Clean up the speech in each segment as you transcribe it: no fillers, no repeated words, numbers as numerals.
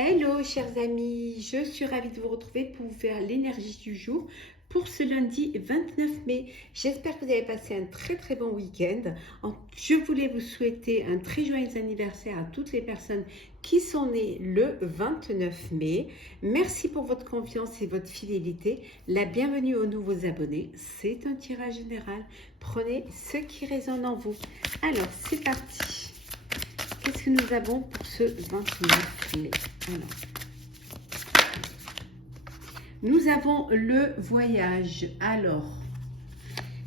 Hello chers amis, je suis ravie de vous retrouver pour vous faire l'énergie du jour pour ce lundi 29 mai. J'espère que vous avez passé un très bon week-end. Je voulais vous souhaiter un très joyeux anniversaire à toutes les personnes qui sont nées le 29 mai. Merci pour votre confiance et votre fidélité. La bienvenue aux nouveaux abonnés. C'est un tirage général. Prenez ce qui résonne en vous. Alors c'est parti. Qu'est-ce que nous avons pour ce 29 mai? Alors, nous avons le voyage. Alors,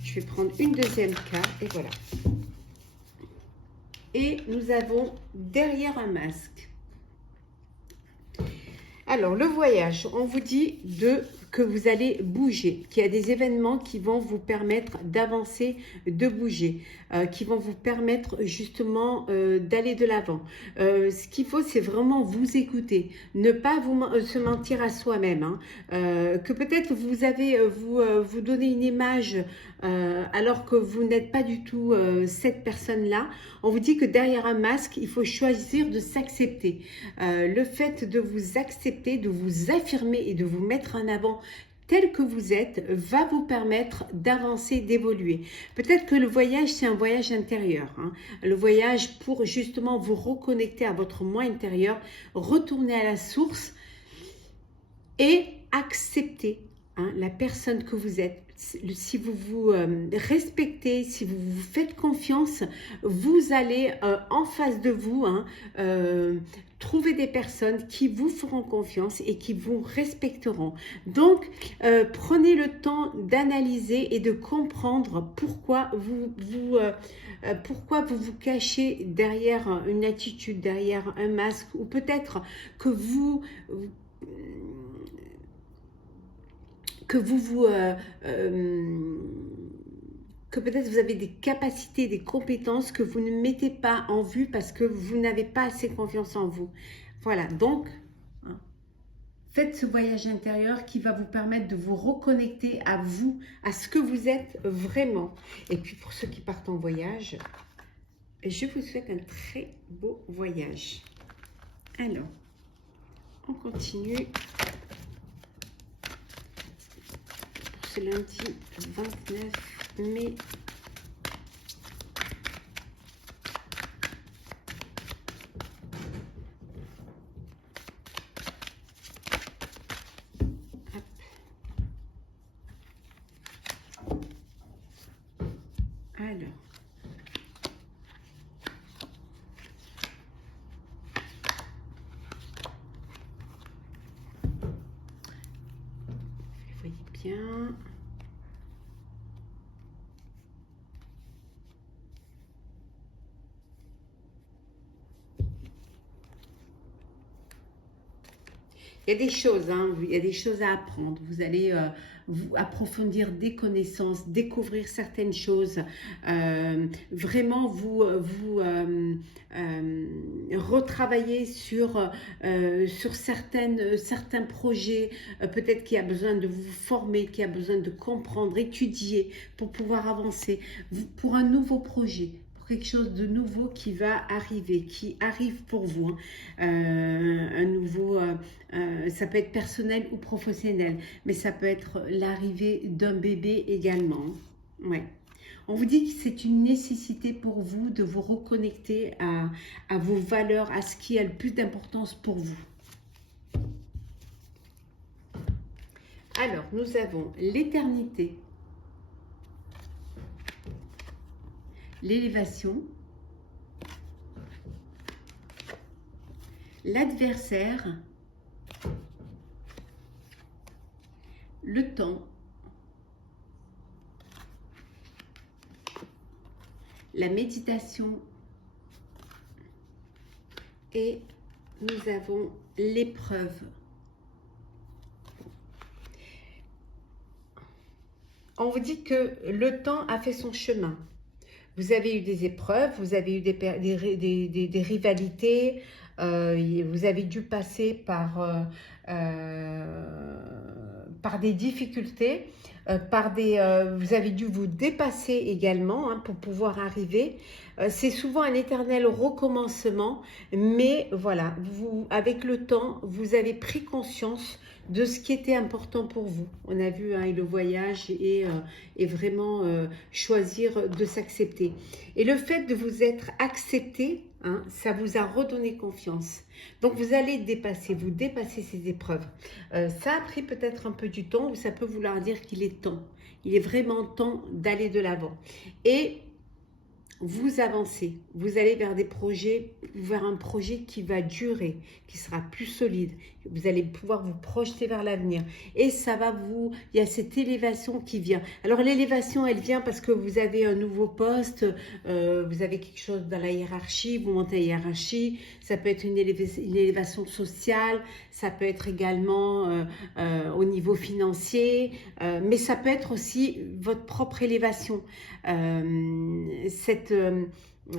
je vais prendre une deuxième carte et voilà. Et nous avons derrière un masque. Alors, le voyage, on vous dit que vous allez bouger, qu'il y a des événements qui vont vous permettre d'avancer, de bouger, qui vont vous permettre justement d'aller de l'avant. Ce qu'il faut, c'est vraiment vous écouter, ne pas se mentir à soi-même, hein. Que peut-être vous avez, vous donnez une image alors que vous n'êtes pas du tout cette personne-là. On vous dit que derrière un masque, il faut choisir de s'accepter. Le fait de vous accepter, de vous affirmer et de vous mettre en avant tel que vous êtes va vous permettre d'avancer, d'évoluer. Peut-être que le voyage, c'est un voyage intérieur, hein. Le voyage pour justement vous reconnecter à votre moi intérieur, retourner à la source et accepter, hein, la personne que vous êtes. Si vous vous respectez, si vous vous faites confiance, vous allez en face de vous, hein, trouver des personnes qui vous feront confiance et qui vous respecteront. Donc, prenez le temps d'analyser et de comprendre pourquoi pourquoi vous vous cachez derrière une attitude, derrière un masque, ou peut-être que que peut-être vous avez des capacités, des compétences que vous ne mettez pas en vue parce que vous n'avez pas assez confiance en vous. Voilà, donc, hein, faites ce voyage intérieur qui va vous permettre de vous reconnecter à vous, à ce que vous êtes vraiment. Et puis pour ceux qui partent en voyage, je vous souhaite un très beau voyage. Alors, on continue. Ce lundi 29 mai. Hop. Alors. Vous voyez bien. Il y a des choses, hein, il y a des choses à apprendre. Vous allez vous approfondir des connaissances, découvrir certaines choses, vraiment retravailler sur certains projets, peut-être qu'il y a besoin de vous former, qu'il y a besoin de comprendre, étudier pour pouvoir avancer, pour un nouveau projet. Quelque chose de nouveau qui va arriver, qui arrive pour vous, hein. Un nouveau, ça peut être personnel ou professionnel, mais ça peut être l'arrivée d'un bébé également. Ouais. On vous dit que c'est une nécessité pour vous de vous reconnecter à vos valeurs, à ce qui a le plus d'importance pour vous. Alors, nous avons l'éternité, l'élévation, l'adversaire, le temps, la méditation et nous avons l'épreuve. On vous dit que le temps a fait son chemin. Vous avez eu des épreuves, vous avez eu des rivalités, vous avez dû passer par des difficultés, vous avez dû vous dépasser également, hein, pour pouvoir arriver. C'est souvent un éternel recommencement, mais voilà, vous, avec le temps, vous avez pris conscience de ce qui était important pour vous. On a vu hein, le voyage et vraiment choisir de s'accepter. Et le fait de vous être accepté, hein, ça vous a redonné confiance. Donc vous allez vous dépasser ces épreuves. Ça a pris peut-être un peu du temps, ou ça peut vouloir dire qu'il est temps. Il est vraiment temps d'aller de l'avant. Et vous avancez, vous allez vers des projets, vers un projet qui va durer, qui sera plus solide. Vous allez pouvoir vous projeter vers l'avenir. Et ça va il y a cette élévation qui vient. Alors l'élévation, elle vient parce que vous avez un nouveau poste, vous avez quelque chose dans la hiérarchie, vous montez la hiérarchie. Ça peut être une élévation sociale, ça peut être également au niveau financier, mais ça peut être aussi votre propre élévation.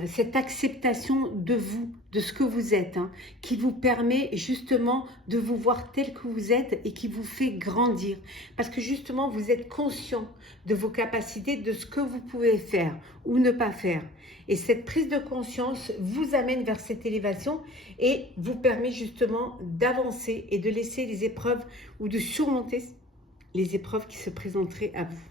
Cette acceptation de vous, de ce que vous êtes, hein, qui vous permet justement de vous voir tel que vous êtes et qui vous fait grandir. Parce que justement, vous êtes conscient de vos capacités, de ce que vous pouvez faire ou ne pas faire. Et cette prise de conscience vous amène vers cette élévation et vous permet justement d'avancer et de laisser les épreuves ou de surmonter les épreuves qui se présenteraient à vous.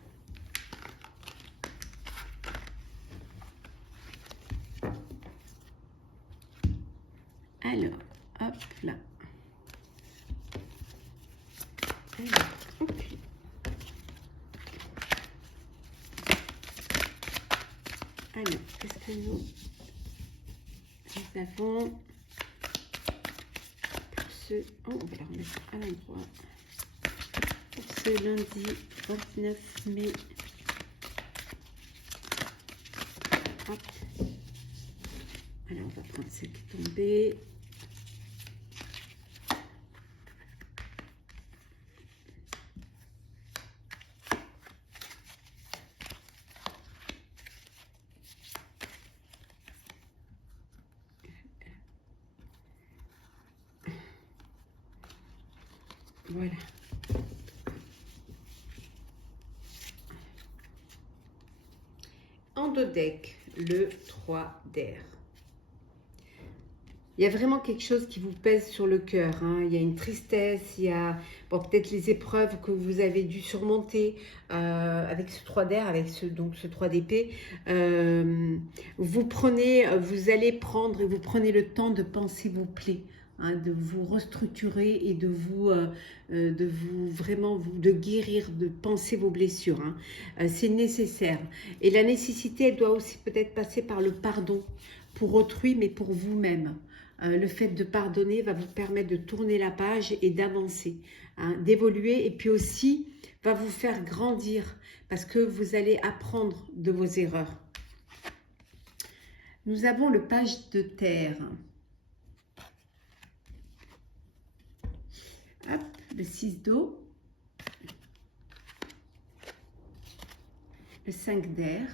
Alors, hop là. Alors, ok. Alors, qu'est-ce que nous avons pour ce... Oh, on va la remettre à l'endroit. Pour ce lundi 29 mai. Hop. Alors, on va prendre celle qui est tombée. Voilà. Endodec, le 3 d'air. Il y a vraiment quelque chose qui vous pèse sur le cœur. Hein. Il y a une tristesse, il y a peut-être les épreuves que vous avez dû surmonter avec ce 3 d'air, avec ce 3 d'épée. Vous allez prendre et vous prenez le temps de penser vos plaies. Hein, de vous restructurer et de guérir, de penser vos blessures. Hein. C'est nécessaire. Et la nécessité, elle doit aussi peut-être passer par le pardon pour autrui, mais pour vous-même. Le fait de pardonner va vous permettre de tourner la page et d'avancer, hein, d'évoluer, et puis aussi va vous faire grandir parce que vous allez apprendre de vos erreurs. Nous avons le page de terre. Hop, le 6 d'eau, le 5 d'air,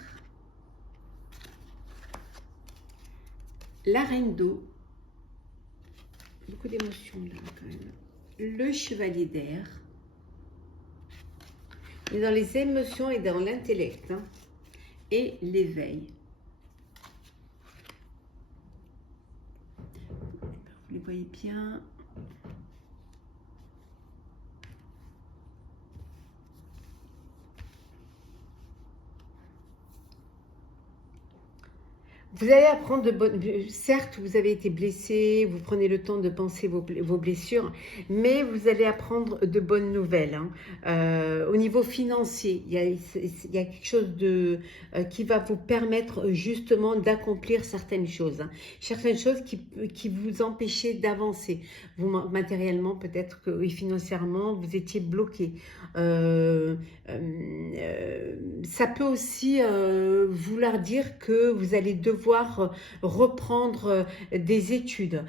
la reine d'eau, beaucoup d'émotions là quand même, le chevalier d'air. On est dans les émotions et dans l'intellect, hein, et l'éveil. Vous les voyez bien. Vous allez apprendre de bonnes... Certes, vous avez été blessé, vous prenez le temps de penser vos blessures, mais vous allez apprendre de bonnes nouvelles. Hein. Au niveau financier, il y a quelque chose qui va vous permettre justement d'accomplir certaines choses. Hein. Certaines choses qui vous empêchaient d'avancer. Vous, matériellement, peut-être que oui, financièrement, vous étiez bloqué. Ça peut aussi vouloir dire que vous allez devoir reprendre des études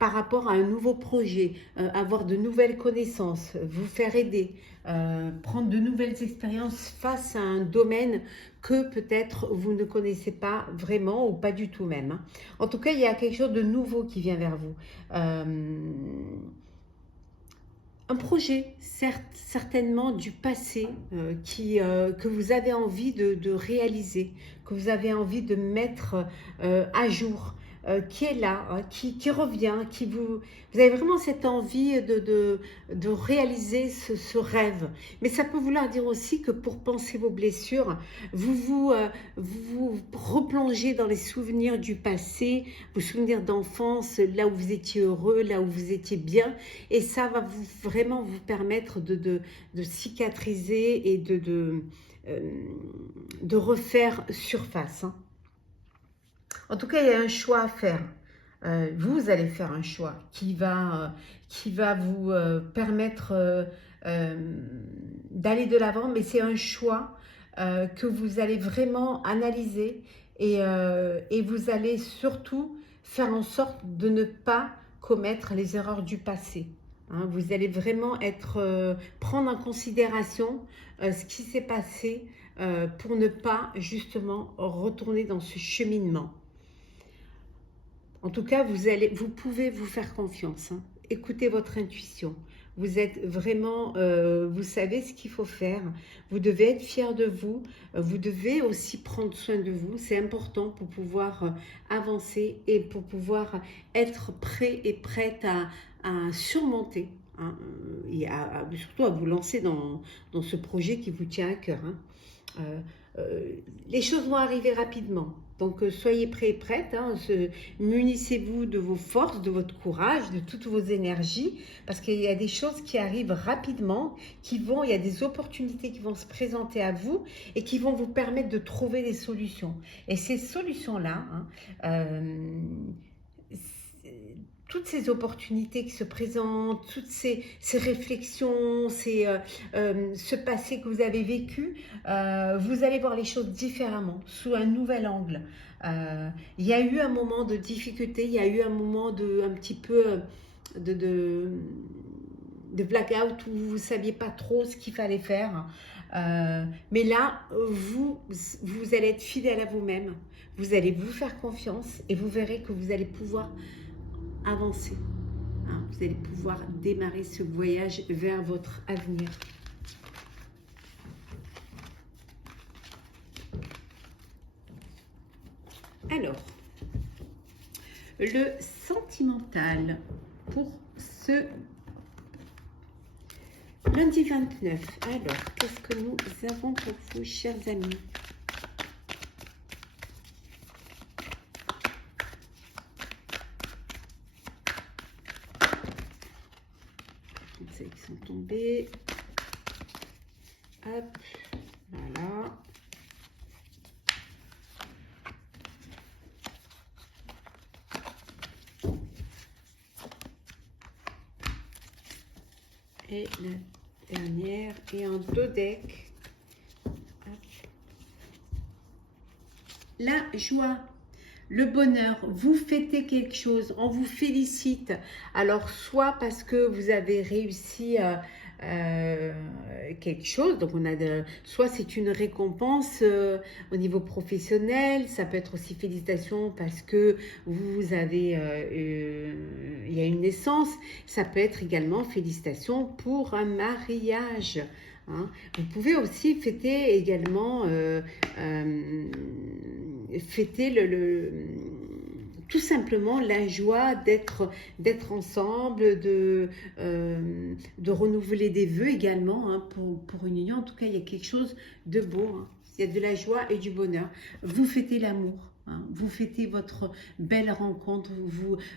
par rapport à un nouveau projet, avoir de nouvelles connaissances, vous faire aider, prendre de nouvelles expériences face à un domaine que peut-être vous ne connaissez pas vraiment ou pas du tout même. Hein. En tout cas, il y a quelque chose de nouveau qui vient vers vous. un projet, certes, certainement du passé que vous avez envie de réaliser, que vous avez envie de mettre à jour, qui est là, hein, qui revient, vous avez vraiment cette envie de réaliser ce rêve. Mais ça peut vouloir dire aussi que pour penser vos blessures, vous replongez dans les souvenirs du passé, vos souvenirs d'enfance, là où vous étiez heureux, là où vous étiez bien, et ça va vraiment vous permettre de cicatriser et de refaire surface, hein. En tout cas, il y a un choix à faire. Vous allez faire un choix qui va vous permettre d'aller de l'avant, mais c'est un choix que vous allez vraiment analyser et vous allez surtout faire en sorte de ne pas commettre les erreurs du passé, hein. Vous allez vraiment prendre en considération ce qui s'est passé pour ne pas justement retourner dans ce cheminement. En tout cas, vous pouvez vous faire confiance, hein. Écoutez votre intuition. Vous êtes vraiment, vous savez ce qu'il faut faire. Vous devez être fier de vous. Vous devez aussi prendre soin de vous. C'est important pour pouvoir avancer et pour pouvoir être prêt et prête à surmonter, hein, et surtout à vous lancer dans ce projet qui vous tient à cœur, hein. Les choses vont arriver rapidement, donc soyez prêts et prêtes, hein, munissez-vous de vos forces, de votre courage, de toutes vos énergies, parce qu'il y a des choses qui arrivent rapidement, il y a des opportunités qui vont se présenter à vous et qui vont vous permettre de trouver des solutions. Et ces solutions-là, hein, toutes ces opportunités qui se présentent, toutes ces réflexions, ce passé que vous avez vécu, vous allez voir les choses différemment, sous un nouvel angle. Il y a eu un moment de difficulté, il y a eu un moment un petit peu de blackout où vous ne saviez pas trop ce qu'il fallait faire. Mais là, vous allez être fidèle à vous-même, vous allez vous faire confiance et vous verrez que vous allez pouvoir avancer, hein. Vous allez pouvoir démarrer ce voyage vers votre avenir. Alors, le sentimental pour ce lundi 29. Alors, qu'est-ce que nous avons pour vous, chers amis? Qui sont tombés. Hop, voilà. Et la dernière, et en deux decks. La joie, le bonheur, vous fêtez quelque chose, on vous félicite. Alors, soit parce que vous avez réussi quelque chose, donc soit c'est une récompense au niveau professionnel, ça peut être aussi félicitations parce que vous avez, il y a une naissance, ça peut être également félicitations pour un mariage, hein. Vous pouvez aussi fêter également, fêter tout simplement la joie d'être ensemble, de renouveler des vœux également, hein, pour une union. En tout cas, il y a quelque chose de beau, hein. Il y a de la joie et du bonheur. Vous fêtez l'amour, hein. Vous fêtez votre belle rencontre,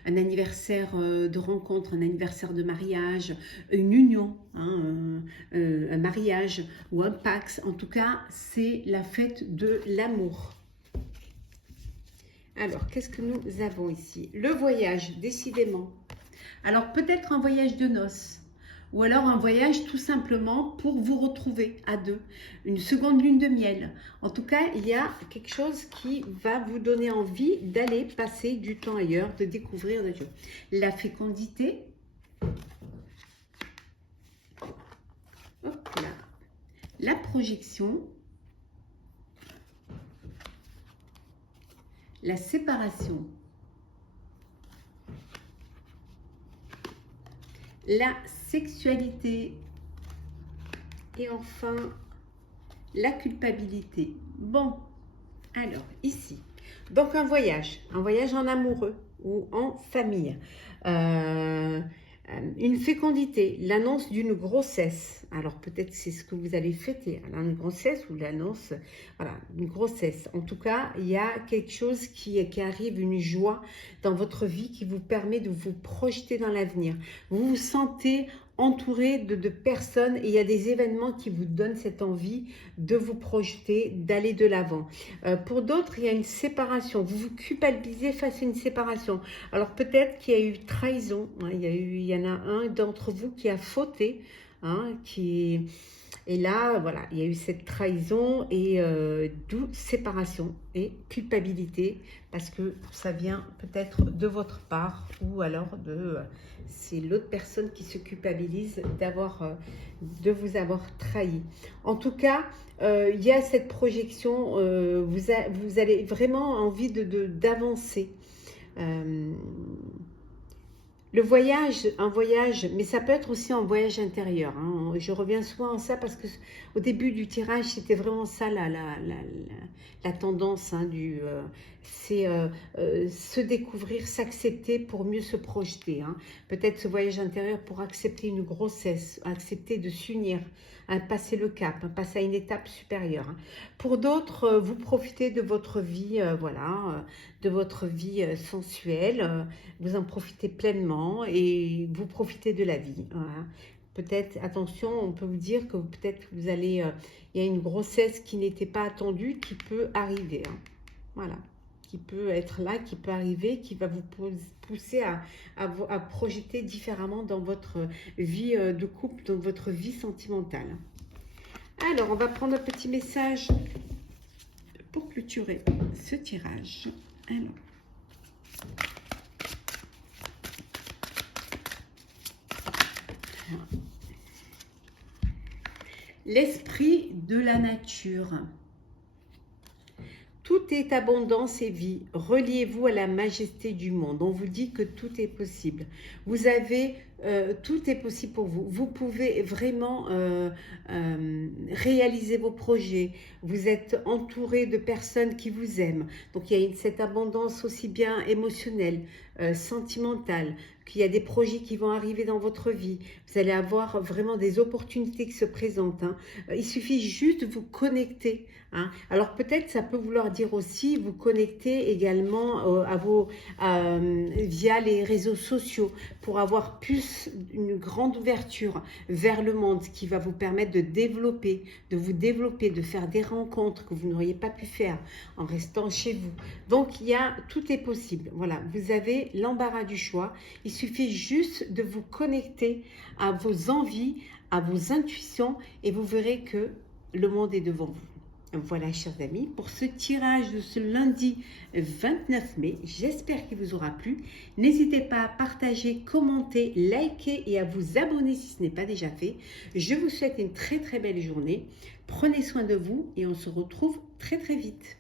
un anniversaire de rencontre, un anniversaire de mariage, une union, hein, un mariage ou un pax. En tout cas, c'est la fête de l'amour. Alors, qu'est-ce que nous avons ici? Le voyage, décidément. Alors, peut-être un voyage de noces, ou alors un voyage tout simplement pour vous retrouver à deux. Une seconde lune de miel. En tout cas, il y a quelque chose qui va vous donner envie d'aller passer du temps ailleurs, de découvrir des choses. La fécondité. Hop là. La projection. La séparation, la sexualité et enfin la culpabilité. Bon, alors ici, donc un voyage en amoureux ou en famille, une fécondité, l'annonce d'une grossesse. Alors peut-être c'est ce que vous allez fêter, alors, une grossesse ou l'annonce, voilà, une grossesse. En tout cas, il y a quelque chose qui arrive, une joie dans votre vie qui vous permet de vous projeter dans l'avenir. Vous vous sentez entouré de personnes et il y a des événements qui vous donnent cette envie de vous projeter, d'aller de l'avant. Pour d'autres, il y a une séparation. Vous vous culpabilisez face à une séparation. Alors peut-être qu'il y a eu trahison. Hein, il y en a un d'entre vous qui a fauté, hein, et là, voilà, il y a eu cette trahison et d'où séparation et culpabilité parce que ça vient peut-être de votre part ou alors c'est l'autre personne qui se culpabilise de vous avoir trahi. En tout cas, il y a cette projection, vous avez vraiment envie d'avancer. Le voyage, un voyage, mais ça peut être aussi un voyage intérieur. Hein. Je reviens souvent à ça parce que au début du tirage, c'était vraiment ça la tendance. Hein, c'est se découvrir, s'accepter pour mieux se projeter. Hein. Peut-être ce voyage intérieur pour accepter une grossesse, accepter de s'unir, hein, passer le cap, hein, passer à une étape supérieure. Hein. Pour d'autres, vous profitez de votre vie, voilà, de votre vie sensuelle. Vous en profitez pleinement et vous profitez de la vie. Voilà. Peut-être, attention, on peut vous dire que peut-être vous allez, il y a une grossesse qui n'était pas attendue, qui peut arriver. Hein. Voilà, qui peut être là, qui peut arriver, qui va vous pousser à projeter différemment dans votre vie de couple, dans votre vie sentimentale. Alors, on va prendre un petit message pour clôturer ce tirage. Alors. L'esprit de la nature. Tout est abondance et vie. Reliez-vous à la majesté du monde. On vous dit que tout est possible. Vous avez, tout est possible pour vous. Vous pouvez vraiment réaliser vos projets. Vous êtes entouré de personnes qui vous aiment. Donc il y a cette abondance aussi bien émotionnelle, sentimentale, qu'il y a des projets qui vont arriver dans votre vie. Vous allez avoir vraiment des opportunités qui se présentent. Hein. Il suffit juste de vous connecter. Hein. Alors peut-être ça peut vouloir dire aussi vous connecter également via les réseaux sociaux pour avoir plus une grande ouverture vers le monde qui va vous permettre de vous développer, de faire des rencontres que vous n'auriez pas pu faire en restant chez vous. Donc tout est possible. Voilà, vous avez l'embarras du choix. Il suffit juste de vous connecter à vos envies, à vos intuitions et vous verrez que le monde est devant vous. Voilà, chers amis, pour ce tirage de ce lundi 29 mai, j'espère qu'il vous aura plu. N'hésitez pas à partager, commenter, liker et à vous abonner si ce n'est pas déjà fait. Je vous souhaite une très très belle journée. Prenez soin de vous et on se retrouve très très vite.